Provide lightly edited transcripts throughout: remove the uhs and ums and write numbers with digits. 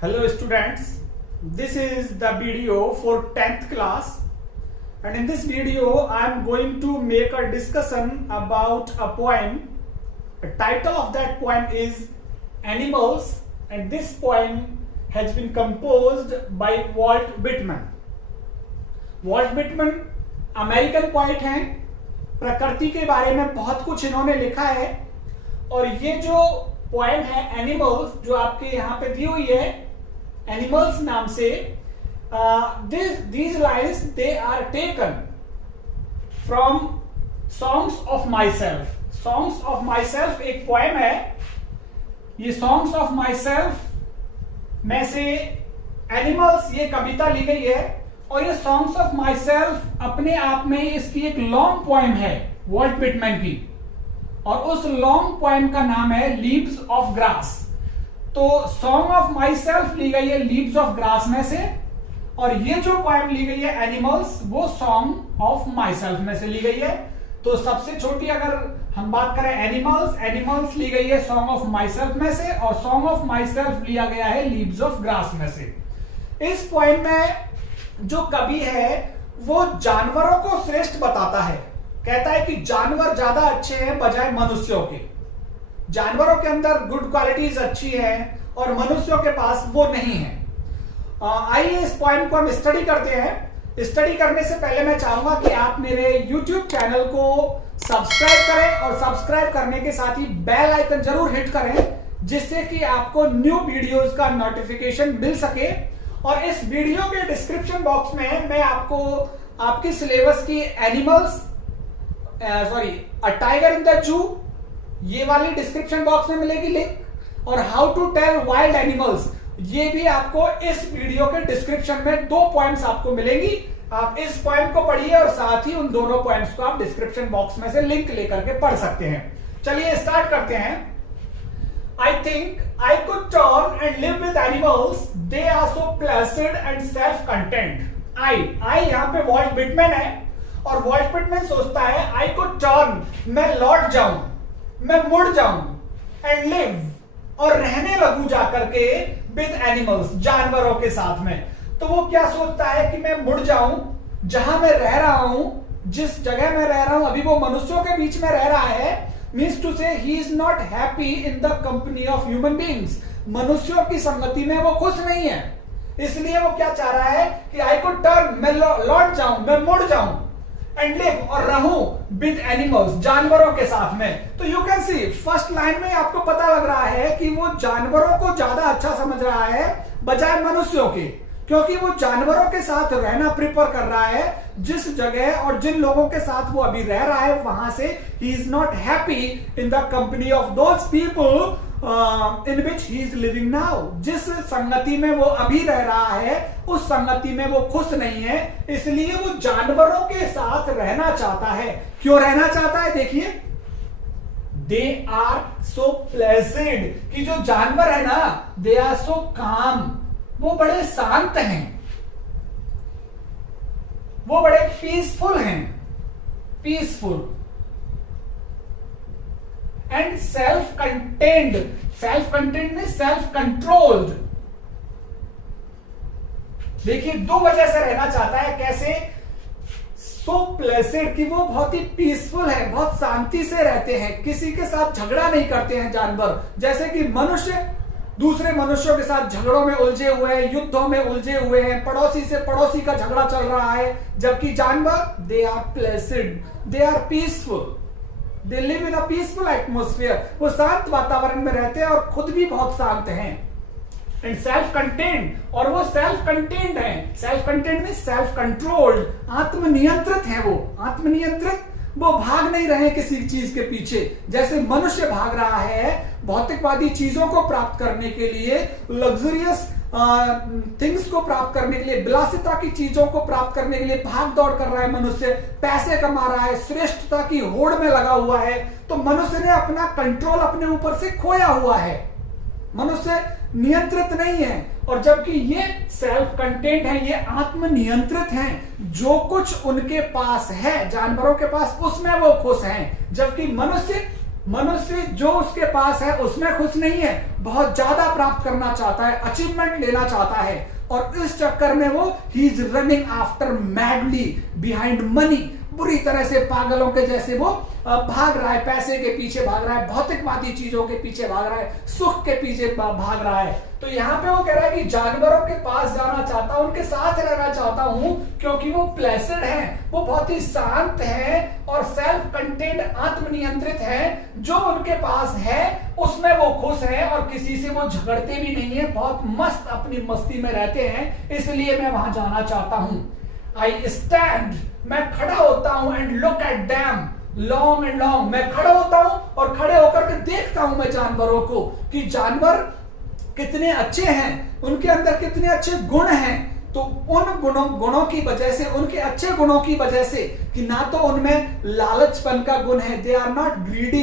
Hello students, this is the video for 10th class, and in this video I am going to make a discussion about a poem. The title of that poem is Animals, and this poem has been composed by Walt Whitman. Walt Whitman American poet हैं, प्रकृति के बारे में बहुत कुछ इन्होंने लिखा है और ये जो पोएम है एनिमल्स जो आपके यहाँ पे दी हुई है एनिमल्स नाम से, these lines they are taken from Songs of Myself. Songs of Myself एक पोएम है. ये Songs of Myself में से एनिमल्स ये कविता ली गई है और ये Songs of Myself अपने आप में इसकी एक लॉन्ग पोएम है वॉल्ट विटमैन की, और उस लॉन्ग पोएम का नाम है लीव्स ऑफ ग्रास. तो सॉन्ग ऑफ माई सेल्फ ली गई है लीव्स ऑफ ग्रास में से, और ये जो पोएम ली गई है एनिमल्स वो सॉन्ग ऑफ माई सेल्फ में से ली गई है. तो सबसे छोटी अगर हम बात करें एनिमल्स ली गई है सॉन्ग ऑफ माई सेल्फ में से, और सॉन्ग ऑफ माई सेल्फ लिया गया है लीव्स ऑफ ग्रास में से. इस पोएम में जो कवि है वो जानवरों को श्रेष्ठ बताता है. कहता है कि जानवर ज्यादा अच्छे हैं बजाय मनुष्यों के. जानवरों के अंदर गुड क्वालिटीज अच्छी हैं और मनुष्यों के पास वो नहीं है. आइए इस पॉइंट को हम स्टडी करते हैं. स्टडी करने से पहले मैं चाहूंगा कि आप मेरे YouTube चैनल को सब्सक्राइब करें और सब्सक्राइब करने के साथ ही बेल आइकन जरूर हिट करें, जिससे कि आपको न्यू वीडियोस का नोटिफिकेशन मिल सके. और इस वीडियो के डिस्क्रिप्शन बॉक्स में मैं आपको आपकी सिलेबस की animals a tiger in the zoo ये वाली डिस्क्रिप्शन बॉक्स में मिलेगी लिंक, और how to tell wild animals ये भी आपको इस वीडियो के डिस्क्रिप्शन में दो पॉइंट्स आपको मिलेंगी. आप इस पॉइंट को पढ़िए और साथ ही उन दोनों पॉइंट्स को आप डिस्क्रिप्शन बॉक्स में से लिंक लेकर के पढ़ सकते हैं. चलिए स्टार्ट करते हैं. I think I could turn and live with animals. They are so placid and self-content. I यहाँ पे वॉल्ट विटमैन है और वॉल्ट विटमैन सोचता है I could turn, मैं लौट जाऊं, मैं मुड़ जाऊं, and live, और रहने लगूं जाकर के with animals, जानवरों के साथ में. तो वो क्या सोचता है कि मैं मुड़ जाऊं, जहां मैं रह रहा हूं, जिस जगह मैं रह रहा हूं अभी वो मनुष्यों के बीच में रह रहा है. मीन्स टू से he is not happy in the company of human beings. मनुष्यों की संगति में वो खुश नहीं है. इसलिए वो क्या चाह रहा है कि आई कुड टर्न, मैं लौट जाऊं, मैं मुड़ जाऊं, एंड लिव, और रहूं विद एनिमल्स, जानवरों के साथ में. तो you can see first line में आपको पता लग रहा है कि वो जानवरों को ज्यादा अच्छा समझ रहा है बजाय मनुष्यों के, क्योंकि वो जानवरों के साथ रहना प्रिफर कर रहा है. जिस जगह और जिन लोगों के साथ वो अभी रह रहा है वहां से he is not happy in the company of those people in which he is living now. जिस संगति में वो अभी रह रहा है उस संगति में वो खुश नहीं है, इसलिए वो जानवरों के साथ रहना चाहता है. क्यों रहना चाहता है? देखिए, दे आर सो प्लेजेंट, कि जो जानवर है ना दे आर सो काम, वो बड़े शांत हैं, वो बड़े पीसफुल हैं, peaceful and self contained. Self contained में सेल्फ कंट्रोल्ड. देखिए, दो वजह से रहना चाहता है. कैसे? सो प्लेसेंट, कि वो बहुत ही पीसफुल है, बहुत शांति से रहते हैं, किसी के साथ झगड़ा नहीं करते हैं जानवर. जैसे कि मनुष्य दूसरे मनुष्यों के साथ झगड़ों में उलझे हुए हैं, युद्धों में उलझे हुए हैं, पड़ोसी से पड़ोसी का झगड़ा चल रहा है. जबकि जानवर they are pleasant, they are peaceful, they live in a peaceful atmosphere. वो शांत वातावरण में रहते हैं और खुद भी बहुत शांत हैं. एंड सेल्फ कंटेन्ड, और वो सेल्फ कंटेन्ड है. सेल्फ कंटेन्ड में सेल्फ कंट्रोल्ड, आत्मनियंत्रित है. वो आत्मनियंत्रित, वो भाग नहीं रहे किसी चीज के पीछे जैसे मनुष्य भाग रहा है भौतिकवादी चीजों को प्राप्त करने के लिए, लग्जरियस थिंग्स को प्राप्त करने के लिए, विलासिता की चीजों को प्राप्त करने के लिए भाग दौड़ कर रहा है. मनुष्य पैसे कमा रहा है, श्रेष्ठता की होड़ में लगा हुआ है. तो मनुष्य ने अपना कंट्रोल अपने ऊपर से खोया हुआ है. मनुष्य नियंत्रित नहीं है, और जबकि ये सेल्फ कंटेंट है, ये आत्मनियंत्रित हैं। जो कुछ उनके पास है जानवरों के पास उसमें वो खुश हैं, जबकि मनुष्य जो उसके पास है उसमें खुश नहीं है। बहुत ज्यादा प्राप्त करना चाहता है, अचीवमेंट लेना चाहता है, और इस चक्कर में वो he is running after madly behind money, बुरी तरह से पागलों के जैसे वो भाग रहा है, पैसे के पीछे भाग रहा है, भौतिकवादी चीजों के पीछे भाग रहा है, सुख के पीछे भाग रहा है। तो यहाँ पे वो कह रहा है कि जानवरों के पास जाना चाहता हूं, उनके साथ रहना चाहता हूं, क्योंकि वो प्लेसेंट हैं, वो बहुत ही शांत हैं और सेल्फ कंटेंड, आत्मनियंत्रित हैं। जो उनके पास है उसमें वो खुश हैं और किसी से वो झगड़ते भी नहीं है, बहुत मस्त अपनी मस्ती में रहते हैं, इसलिए मैं वहां जाना चाहता हूं। आई स्टैंड, मैं खड़ा होता हूं, and look at them long and long, मैं खड़ा होता हूं और खड़े होकर के देखता हूं मैं जानवरों को कि जानवर कितने अच्छे हैं, उनके अंदर कितने अच्छे गुण हैं। तो उन गुणों की वजह से, उनके अच्छे गुणों की वजह से, कि ना तो उनमें लालचपन का गुण है, they are not greedy,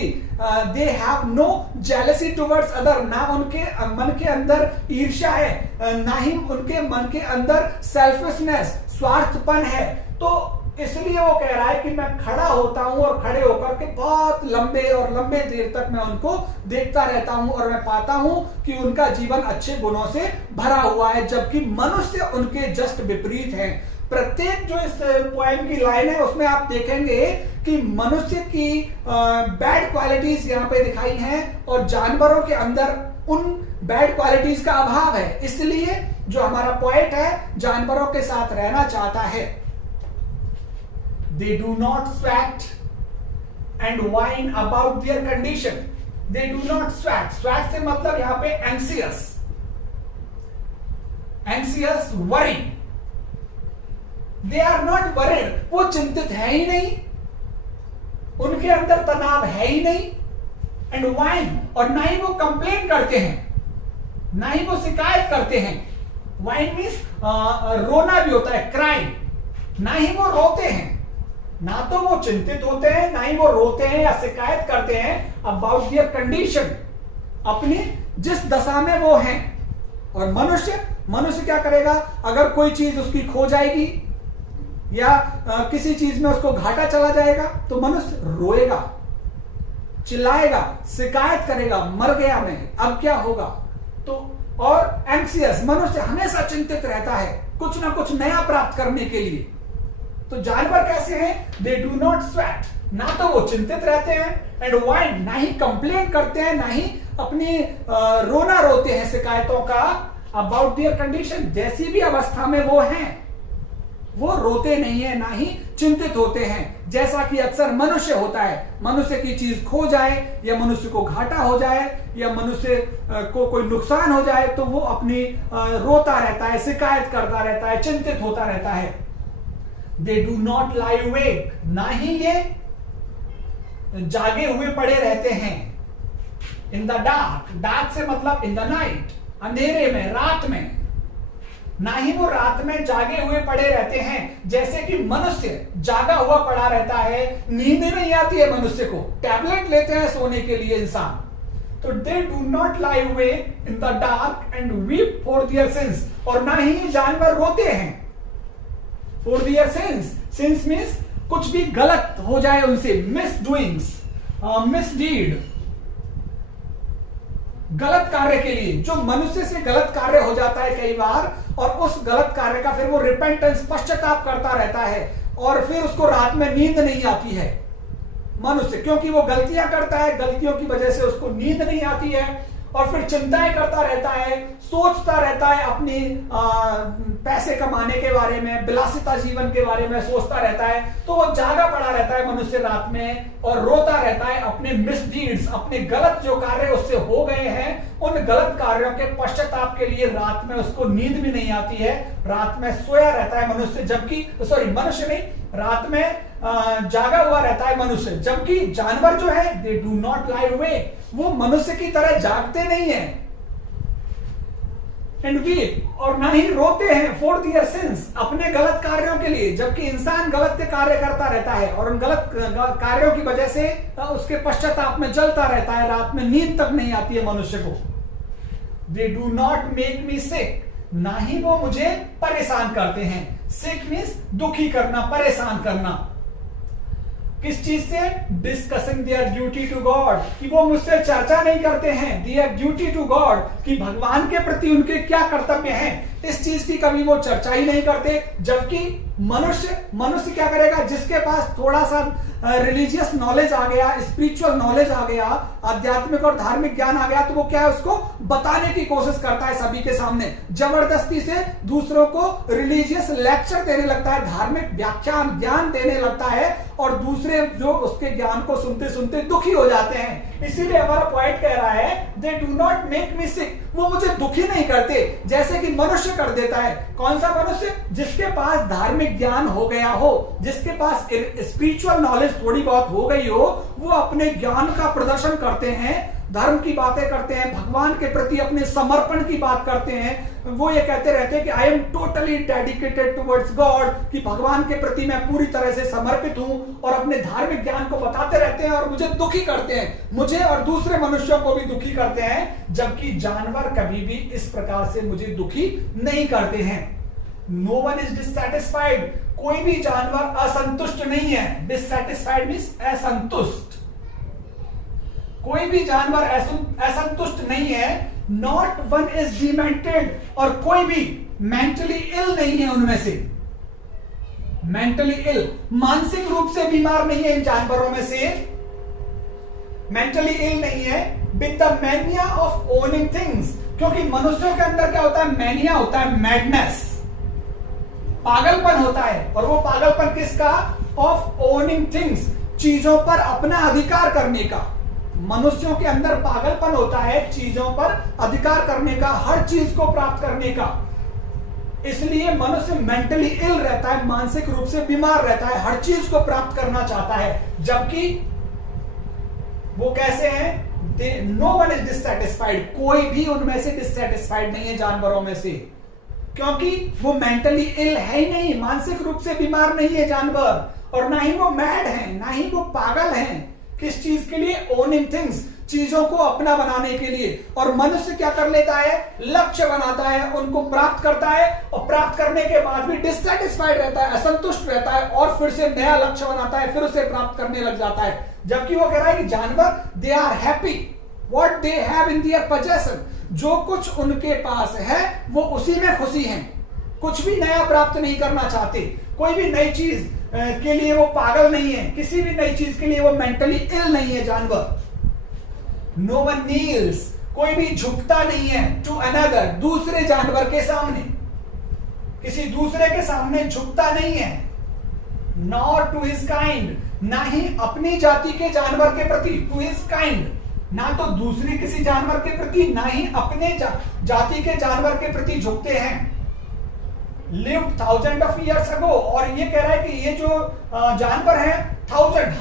they have no jealousy towards other, ना उनके मन के अंदर ईर्ष्या है, ना ही उनके मन के अंदर सेल्फिशनेस, स्वार्थपन है। तो इसलिए वो कह रहा है कि मैं खड़ा होता हूं और खड़े होकर के बहुत लंबे और लंबे देर तक मैं उनको देखता रहता हूं और मैं पाता हूं कि उनका जीवन अच्छे गुणों से भरा हुआ है, जबकि मनुष्य उनके जस्ट विपरीत है। प्रत्येक जो इस पोएम की लाइन है उसमें आप देखेंगे कि मनुष्य की बैड क्वालिटीज यहाँ पे दिखाई हैं और जानवरों के अंदर उन बैड क्वालिटीज का अभाव है। इसलिए जो हमारा पोएट है जानवरों के साथ रहना चाहता है। They do not sweat and whine about their condition. They do not sweat. Sweat से मतलब यहां पे anxious, worry. They are not worried. वो चिंतित है ही नहीं, उनके अंदर तनाव है ही नहीं। And whine, और ना ही वो कंप्लेन करते हैं, ना ही वो शिकायत करते हैं। Whine means रोना भी होता है, cry. ना ही वो रोते हैं, ना तो वो चिंतित होते हैं, ना ही वो रोते हैं या शिकायत करते हैं अबाउट देयर कंडीशन, अपनी जिस दशा में वो हैं। और मनुष्य क्या करेगा, अगर कोई चीज उसकी खो जाएगी या किसी चीज में उसको घाटा चला जाएगा तो मनुष्य रोएगा, चिल्लाएगा, शिकायत करेगा, मर गया मैं, अब क्या होगा। तो और एंक्सियस, मनुष्य हमेशा चिंतित रहता है कुछ ना कुछ नया प्राप्त करने के लिए। तो जानवर कैसे हैं, दे डू नॉट स्वेट, ना तो वो चिंतित रहते हैं, एंड वाइन, ना ही कंप्लेन करते हैं, ना ही अपनी रोना रोते हैं शिकायतों का अबाउट देयर कंडीशन। जैसी भी अवस्था में वो हैं वो रोते नहीं है, ना ही चिंतित होते हैं, जैसा कि अक्सर मनुष्य होता है। मनुष्य की चीज खो जाए या मनुष्य को घाटा हो जाए या मनुष्य को कोई नुकसान हो जाए तो वो अपनी रोता रहता है, शिकायत करता रहता है, चिंतित होता रहता है। They do not lie awake, ना ही ये जागे हुए पड़े रहते हैं। In the dark, dark से मतलब in the night, अंधेरे में, रात में, ना ही वो रात में जागे हुए पड़े रहते हैं जैसे कि मनुष्य जागा हुआ पड़ा रहता है। नींद नहीं आती है मनुष्य को, टैबलेट लेते हैं सोने के लिए इंसान। तो they do not lie awake in the dark and weep for their sins, और ना ही जानवर रोते हैं for their sins. Sins means कुछ भी गलत हो जाए उनसे, misdoings, misdeed, गलत कार्य के लिए। जो मनुष्य से गलत कार्य हो जाता है कई बार, और उस गलत कार्य का फिर वो रिपेंटेंस, पश्चाताप करता रहता है, और फिर उसको रात में नींद नहीं आती है मनुष्य, क्योंकि वो गलतियां करता है, गलतियों की वजह से उसको नींद नहीं आती है, और फिर चिंताएं करता रहता है, सोचता रहता है अपनी पैसे कमाने के बारे में, विलासिता जीवन के बारे में सोचता रहता है। तो वो जागा पड़ा रहता है मनुष्य रात में और रोता रहता है अपने मिसडीड्स, अपने गलत जो कार्य उससे हो गए हैं उन गलत कार्यों के पश्चाताप के लिए रात में उसको नींद भी नहीं आती है, रात में सोया रहता है मनुष्य, जबकि मनुष्य नहीं, रात में जागा हुआ रहता है मनुष्य। जबकि जानवर जो है they do not lie awake, वो मनुष्य की तरह जागते नहीं है, एंड वीप, और ना ही रोते हैं फॉर देयर सिंस, अपने गलत कार्यों के लिए। जबकि इंसान गलत कार्य करता रहता है और उन गलत कार्यों की वजह से उसके पश्चाताप में जलता रहता है, रात में नींद तक नहीं आती है मनुष्य को। They do not make me sick, ना ही वो मुझे परेशान करते हैं। सिक मीन्स दुखी करना, परेशान करना। किस चीज से? Discussing their duty to God, कि वो मुझसे चर्चा नहीं करते हैं देयर ड्यूटी टू गॉड, कि भगवान के प्रति उनके क्या कर्तव्य हैं, इस चीज की कभी वो चर्चा ही नहीं करते। जबकि मनुष्य क्या करेगा? जिसके पास थोड़ा सा रिलीजियस नॉलेज आ गया, स्पिरिचुअल नॉलेज आ गया, आध्यात्मिक और धार्मिक ज्ञान आ गया, तो वो क्या है, उसको बताने की कोशिश करता है सभी के सामने, जबरदस्ती से दूसरों को रिलीजियस लेक्चर देने लगता है, धार्मिक व्याख्यान ज्ञान देने लगता है, और दूसरे जो उसके ज्ञान को सुनते सुनते दुखी हो जाते हैं। इसीलिए हमारा पॉइंट कह रहा है, they do not make me sick, वो मुझे दुखी नहीं करते जैसे कि मनुष्य कर देता है। कौन सा मनुष्य? जिसके पास धार्मिक ज्ञान हो गया हो, जिसके पास स्पिरिचुअल नॉलेज थोड़ी बहुत हो गई हो, वो अपने ज्ञान का प्रदर्शन करते हैं, धर्म की बातें करते हैं, भगवान के प्रति अपने समर्पण की बात करते हैं। वो ये कहते रहते हैं कि I am totally dedicated towards God, कि भगवान के प्रति मैं पूरी तरह से समर्पित हूं, और अपने धार्मिक ज्ञान को बताते रहते हैं और मुझे दुखी करते हैं, मुझे और दूसरे मनुष्यों को भी दुखी करते हैं। जबकि जानवर कभी भी इस प्रकार से मुझे दुखी नहीं करते हैं। नो वन इज डिससैटिस्फाइड, कोई भी जानवर असंतुष्ट नहीं है। डिससैटिस्फाइड मींस असंतुष्ट, कोई भी जानवर असंतुष्ट नहीं है। नॉट वन इज डिमेंटेड, और कोई भी मेंटली इल नहीं है उनमें से। मेंटली इल, मानसिक रूप से बीमार नहीं है इन जानवरों में से, मेंटली इल नहीं है। With the mania of owning things, क्योंकि मनुष्यों के अंदर क्या होता है? मैनिया होता है, मैडनेस, पागलपन होता है। और वो पागलपन किसका? ऑफ ओनिंग थिंग्स, चीजों पर अपना अधिकार करने का। मनुष्यों के अंदर पागलपन होता है चीजों पर अधिकार करने का, हर चीज को प्राप्त करने का। इसलिए मनुष्य मेंटली इल रहता है, मानसिक रूप से बीमार रहता है, हर चीज को प्राप्त करना चाहता है। जबकि वो कैसे हैं? नो वन इज डिससैटिस्फाइड, कोई भी उनमें से डिससैटिस्फाइड नहीं है जानवरों में से, क्योंकि वो मेंटली इल है ही नहीं, मानसिक रूप से बीमार नहीं है जानवर, और ना ही वो मैड है, ना ही वो पागल हैं। किस चीज के लिए? ओनिंग थिंग्स, चीजों को अपना बनाने के लिए। और मनुष्य क्या कर लेता है? लक्ष्य बनाता है, उनको प्राप्त करता है, और प्राप्त करने के बाद भी डिससैटिस्फाइड रहता है, असंतुष्ट रहता है, और फिर से नया लक्ष्य बनाता है, फिर उसे प्राप्त करने लग जाता है। जबकि वो कह रहा है कि जानवर they are happy what they have in their possession, जो कुछ उनके पास है वो उसी में खुशी हैं, कुछ भी नया प्राप्त नहीं करना चाहते, कोई भी नई चीज के लिए वो पागल नहीं है, किसी भी नई चीज के लिए वो मेंटली इल नहीं है जानवर। नो वन नील्स, कोई भी झुकता नहीं है टू अनदर, दूसरे जानवर के सामने, किसी दूसरे के सामने झुकता नहीं है। नॉर टू हिज काइंड, ना ही अपनी जाति के जानवर के प्रति, टू हिज काइंड, ना तो दूसरे किसी जानवर के प्रति, ना ही अपने जाति के जानवर के प्रति झुकते हैं। lived thousands of years ago, और ये कह रहा है कि ये जो जानवर हैं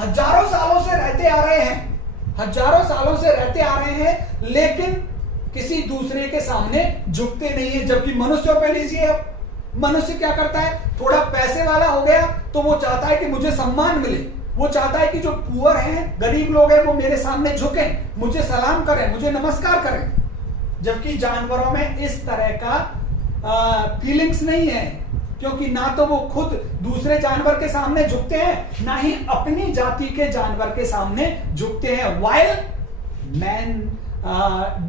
हजारों सालों से रहते आ रहे हैं, हजारों सालों से रहते आ रहे हैं, लेकिन किसी दूसरे के सामने झुकते नहीं है। जबकि मनुष्यों पे लीजिए, अब मनुष्य क्या करता है? थोड़ा पैसे वाला हो गया तो वो चाहता है कि मुझे सम्मान मिले, वो चाहता है कि जो पुअर हैं, गरीब लोग हैं, वो मेरे सामने झुकें, मुझे सलाम करें, मुझे नमस्कार करें। जबकि जानवरों में इस तरह का फीलिंग्स नहीं है, क्योंकि ना तो वो खुद दूसरे जानवर के सामने झुकते हैं, ना ही अपनी जाति के जानवर के सामने झुकते हैं। While man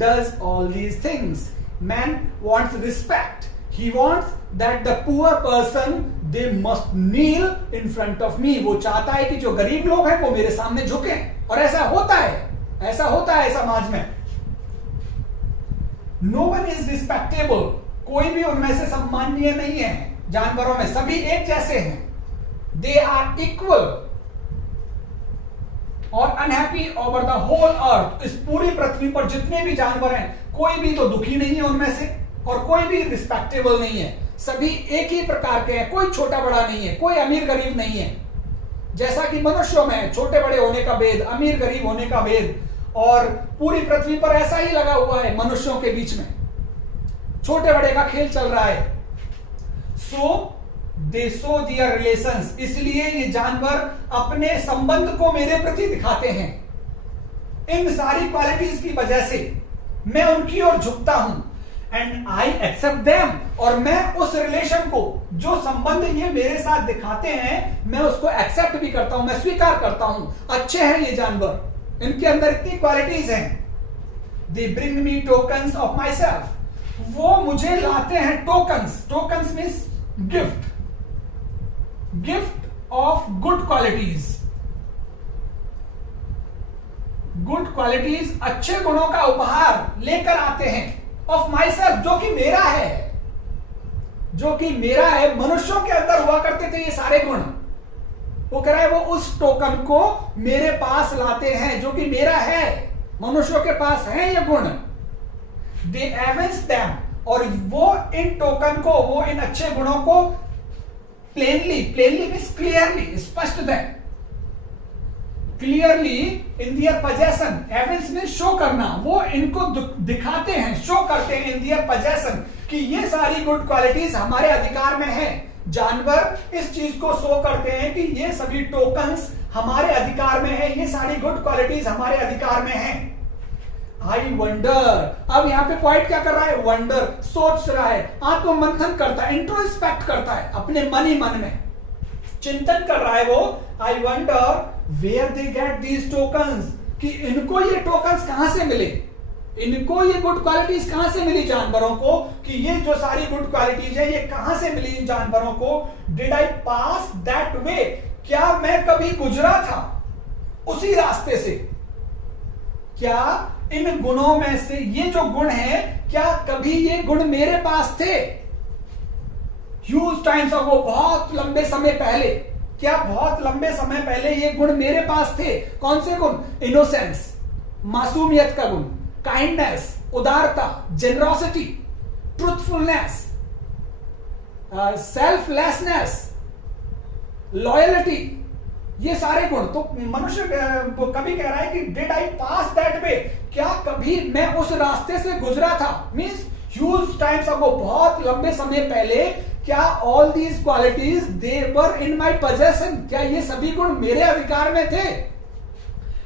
does all these things, man wants respect. He wants that the poor person they must kneel in front of me. वो चाहता है कि जो गरीब लोग हैं वो मेरे सामने झुकें, और ऐसा होता है, ऐसा होता है समाज में। No one is respectable, कोई भी उनमें से सम्माननीय नहीं है। जानवरों में सभी एक जैसे हैं, दे आर इक्वल और unhappy over the whole earth. इस पूरी पृथ्वी पर जितने भी जानवर हैं, कोई भी तो दुखी नहीं है उनमें से, और कोई भी रिस्पेक्टेबल नहीं है। सभी एक ही प्रकार के हैं, कोई छोटा बड़ा नहीं है, कोई अमीर गरीब नहीं है। जैसा कि मनुष्यों में छोटे बड़े होने का भेद, अमीर गरीब होने का भेद, और पूरी पृथ्वी पर ऐसा ही लगा हुआ है, मनुष्यों के बीच में छोटे बड़े का खेल चल रहा है। सो दे शो देयर रिलेशंस, इसलिए ये जानवर अपने संबंध को मेरे प्रति दिखाते हैं। इन सारी क्वालिटीज की वजह से मैं उनकी ओर झुकता हूं, एंड आई एक्सेप्ट देम, और और मैं उस रिलेशन को, जो संबंध ये मेरे साथ दिखाते हैं, मैं उसको एक्सेप्ट भी करता हूं, मैं स्वीकार करता हूं। अच्छे हैं ये जानवर, इनके अंदर इतनी क्वालिटीज हैं। They bring me tokens of my self, वो मुझे लाते हैं tokens. Tokens means gift, gift of good qualities, good qualities, अच्छे गुणों का उपहार लेकर आते हैं। ऑफ माई सेल्फ, जो कि मेरा है, जो कि मेरा है। मनुष्यों के अंदर हुआ करते थे ये सारे गुण, वो कह रहा है वो उस टोकन को मेरे पास लाते हैं जो कि मेरा है। मनुष्यों के पास है ये गुण। दे एविंस देम, और वो इन टोकन को, वो इन अच्छे गुणों को प्लेनली, प्लेनली मीन्स क्लियरली, स्पष्ट है, clearly in their possession. Evince में शो करना, वो इनको दिखाते हैं, शो करते हैं इन दियर पजेशन कि ये सारी गुड क्वालिटीज हमारे अधिकार में है। जानवर इस चीज को शो करते हैं कि ये सभी टोकन्स हमारे अधिकार में है, ये सारी गुड क्वालिटीज हमारे अधिकार में है। आई वंडर, अब यहां पे पॉइंट क्या कर रहा है? वंडर, सोच रहा है, आत्ममंथन करता है, इंट्रोस्पेक्ट करता है, अपने मन ही मन में चिंतन कर रहा है वो। I wonder where they get these tokens, कि इनको ये टोकन्स कहां से मिले, इनको ये गुड क्वालिटीज कहां से मिली जानवरों को, कि ये जो सारी गुड क्वालिटीज है ये कहां से मिली इन जानवरों को। Did I pass that way, क्या मैं कभी गुजरा था उसी रास्ते से, क्या इन गुणों में से ये जो गुण है, क्या कभी ये गुण मेरे पास थे? ह्यूज टाइम्स अगो, बहुत लंबे समय पहले, क्या बहुत लंबे समय पहले ये गुण मेरे पास थे? कौन से गुण? इनोसेंस, मासूमियत का गुण, काइंडनेस, उदारता, जेनरोसिटी, ट्रूथफुलनेस, सेल्फलेसनेस, लॉयल्टी, ये सारे गुण। तो मनुष्य कभी कह रहा है कि did I pass that way, क्या कभी मैं उस रास्ते से गुजरा था? मीन्स ह्यूज टाइम्स अगो, बहुत लंबे समय पहले, क्या all these qualities they were in my possession, क्या ये सभी गुण मेरे अधिकार में थे?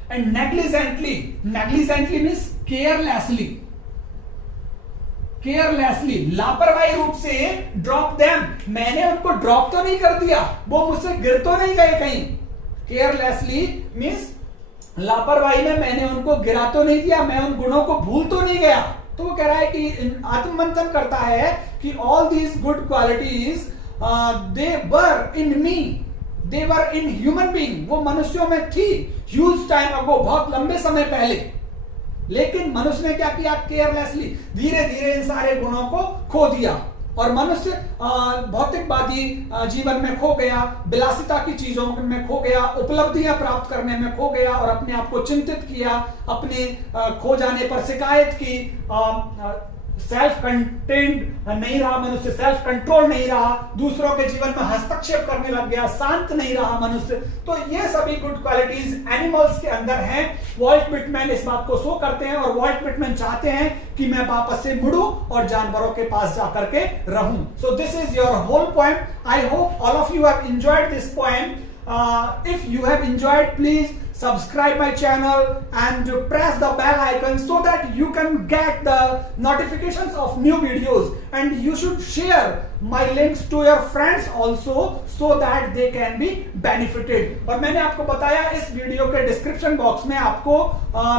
And negligently, negligently means carelessly, carelessly, लापरवाही रूप से ड्रॉप देम, मैंने उनको ड्रॉप तो नहीं कर दिया, वो मुझसे गिर तो नहीं गए कहीं। केयरलेसली मीन्स लापरवाही में मैंने उनको गिरा तो नहीं दिया, मैं उन गुणों को भूल तो नहीं गया। तो वो कह रहा है कि आत्ममंथन करता है कि all these good qualities they were in me, they were in human being, वो मनुष्यों में थी ह्यूज टाइम अगो, बहुत लंबे समय पहले। लेकिन मनुष्य ने क्या किया? केयरलेसली, धीरे धीरे इन सारे गुणों को खो दिया, और मनुष्य भौतिकवादी जीवन में खो गया, विलासिता की चीजों में खो गया, उपलब्धियां प्राप्त करने में खो गया, और अपने आप को चिंतित किया, अपने खो जाने पर शिकायत की, सेल्फ कंटेंट नहीं रहा मनुष्य, सेल्फ कंट्रोल नहीं रहा, दूसरों के जीवन में हस्तक्षेप करने लग गया, शांत नहीं रहा मनुष्य। तो ये सभी गुड क्वालिटीज एनिमल्स के अंदर हैं। वॉल्ट व्हिटमैन इस बात को शो करते हैं, और वॉल्ट व्हिटमैन चाहते हैं कि मैं वापस से मुड़ूं और जानवरों के पास जाकर के रहूं। So this is your whole poem. I hope all of you have enjoyed this poem. If you have enjoyed, please subscribe my channel and press the bell icon so that you can get the notifications of new videos, and you should share my links to your friends also so that they can be benefited. और मैंने आपको बताया इस video के description box में आपको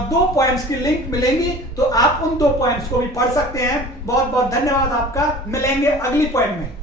2 poems की link मिलेंगी, तो आप उन 2 पोएम्स को भी पढ़ सकते हैं। बहुत बहुत धन्यवाद आपका, मिलेंगे अगली पोएम में।